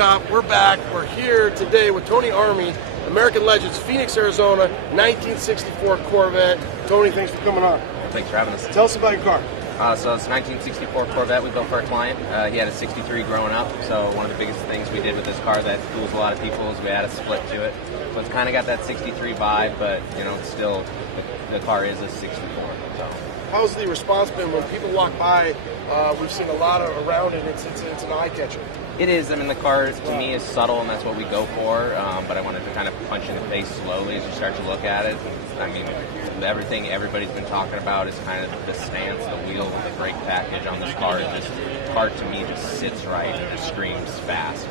Shop. We're back. We're here today with Tony Army, American Legends, Phoenix, Arizona, 1964 Corvette. Tony, thanks for coming on. Thanks for having us. Tell us about your car. So it's a 1964 Corvette we built for a client. He had a 63 growing up, so one of the biggest things we did with this car that fools a lot of people is we had a split to it. So it's kind of got that 63 vibe, but you know, it's still, the car is a 64. So. How's the response been when people walk by? We've seen a lot around it. It's an eye catcher. It is. I mean, the car to me is subtle, and that's what we go for. But I wanted to kind of punch in the face slowly as you start to look at it. I mean, everything everybody's been talking about is kind of the stance, the wheel, the brake package on this car. This car to me just sits right and just screams fast.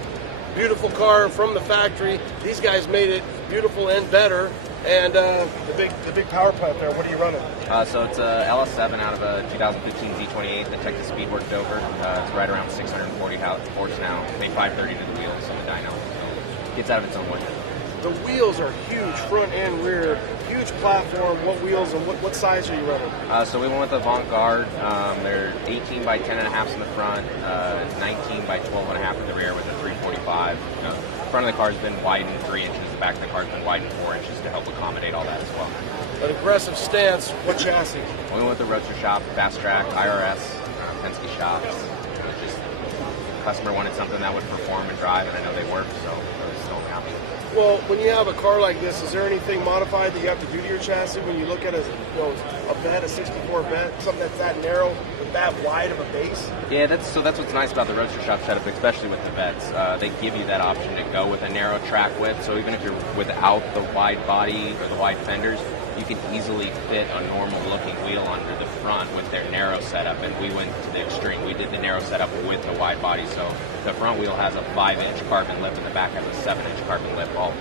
Beautiful car from the factory. These guys made it beautiful and better. And the big power plant there, what are you running? So it's a LS7 out of a 2015 Z28 that Texas Speedwork Dover. It's right around 640 horse now. Made 530 to the wheels on the dyno. So gets out of its own way. The wheels are huge, front and rear. Huge platform. What wheels and what size are you running? So we went with the Avant-Garde. They're 18 by 10.5 in the front, 19 by 12.5 in the rear with a 345. The front of the car has been widened 3 inches. The back of the car has been widened 4 inches to help accommodate all that as well. An aggressive stance. What chassis? We went with the Roadster Shop, Fast Track, IRS, Penske shops. Just customer wanted something that would perform and drive, and I know they work, so we're still happy. Well, when you have a car like this, is there anything modified that you have to do to your chassis when you look at a Vette, a 64 Vette, something that's that narrow, with that wide of a base? Yeah, that's what's nice about the Roadster Shop setup, especially with the Vettes. They give you that option to go with a narrow track width, so even if you're without the wide body or the wide fenders, you can easily fit a normal-looking wheel under the front with their narrow setup, and we went to the extreme. We did the narrow setup with the wide body, so the front wheel has a 5-inch carbon lip, and the back has a 7-inch carbon lip, all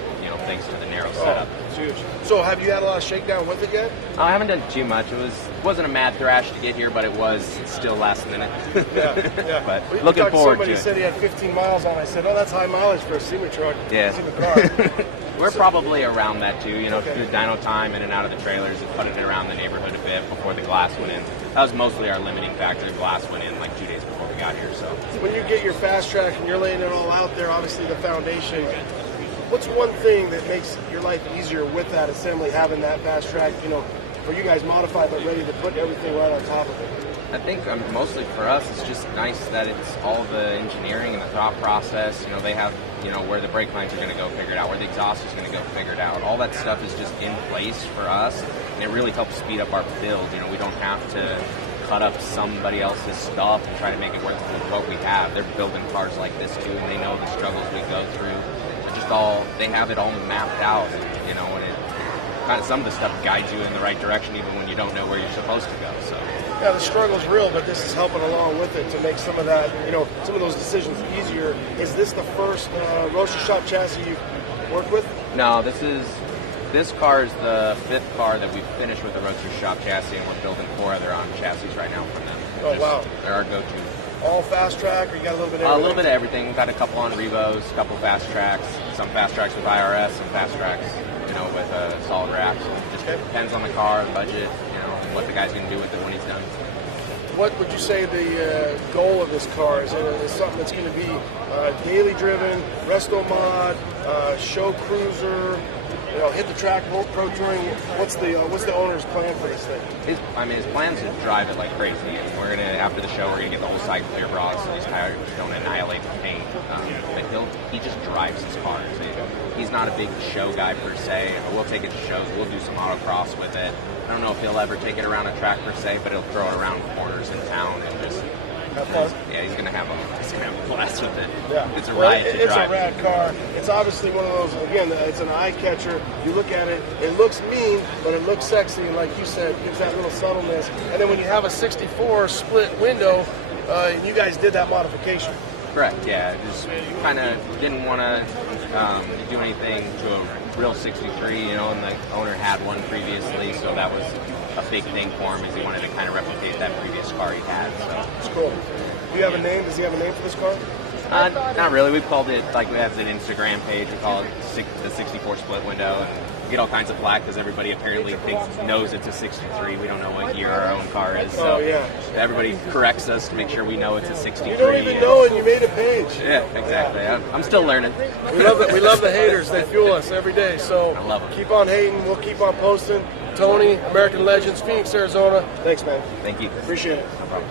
thanks to the narrow setup. It's huge. So have you had a lot of shakedown with it yet? I haven't done too much. It wasn't a mad thrash to get here, but it was still last minute. Yeah. But looking forward to it. Somebody said he had 15 miles on. I said, oh, that's high mileage for a semi truck. Yeah. It's in the car. We're probably around that too, through dyno time, in and out of the trailers, and putting it around the neighborhood a bit before the glass went in. That was mostly our limiting factor. The glass went in like 2 days before we got here. So when you get your fast track and you're laying it all out there, obviously the foundation, what's one thing that makes your life easier with that assembly, having that fast track, for you guys modified but ready to put everything right on top of it? I think mostly for us, it's just nice that it's all the engineering and the thought process. They have, where the brake lines are going to go figured out, where the exhaust is going to go figured out. All that stuff is just in place for us, and it really helps speed up our build. We don't have to cut up somebody else's stuff and try to make it work with what we have. They're building cars like this too, and they know the struggles we go through. They have it all mapped out, and it kind of, some of the stuff guides you in the right direction even when you don't know where you're supposed to go. So yeah, the struggle's real, but this is helping along with it to make some of that, some of those decisions easier. Is this the first Roadster Shop chassis you've worked with? No, this car is the 5th car that we've finished with the Roadster Shop chassis, and we're building 4 other chassis right now from them. Oh, wow. They're our go-to. All fast track, or you got a little bit of everything? A little bit of everything. We've got a couple on Revos, a couple fast tracks, some fast tracks with IRS, some fast tracks, with solid wraps. Just depends on the car, the budget, what the guy's going to do with it when he's done. What would you say the goal of this car is? Is something that's going to be daily driven, resto mod, show cruiser, hit the track, pro touring? What's the owner's plan for this thing? His plan's to drive it like crazy. And we're gonna, after the show, we're gonna get the whole side clear bras so these tires don't annihilate the paint. But he just drives his cars. He's not a big show guy per se. We'll take it to shows. We'll do some autocross with it. I don't know if he'll ever take it around a track per se, but he'll throw it around corners in town and just. Yeah, he's gonna have a blast with it. Yeah, it's a ride to it's drive. A rad car. It's obviously one of those. Again, it's an eye catcher. You look at it; it looks mean, but it looks sexy, and like you said, it gives that little subtleness. And then when you have a 64 split window, and you guys did that modification. Correct. Yeah, just kind of didn't want to do anything to a real 63, and the owner had one previously, so that was a big thing for him, is he wanted to kind of replicate that previous car he had. So it's cool. Do you have a name? Does he have a name for this car? Not really. We've called it, like, we have an Instagram page. We call it the 64 split window. And we get all kinds of flack because everybody apparently knows it's a 63. We don't know what year our own car is. So everybody corrects us to make sure we know it's a 63. You don't even know and you made a page. Yeah, exactly. I'm still learning. We love it. We love the haters. They fuel us every day. So I love them. Keep on hating. We'll keep on posting. Tony, American Legends, Phoenix, Arizona. Thanks, man. Thank you. Appreciate it. No problem.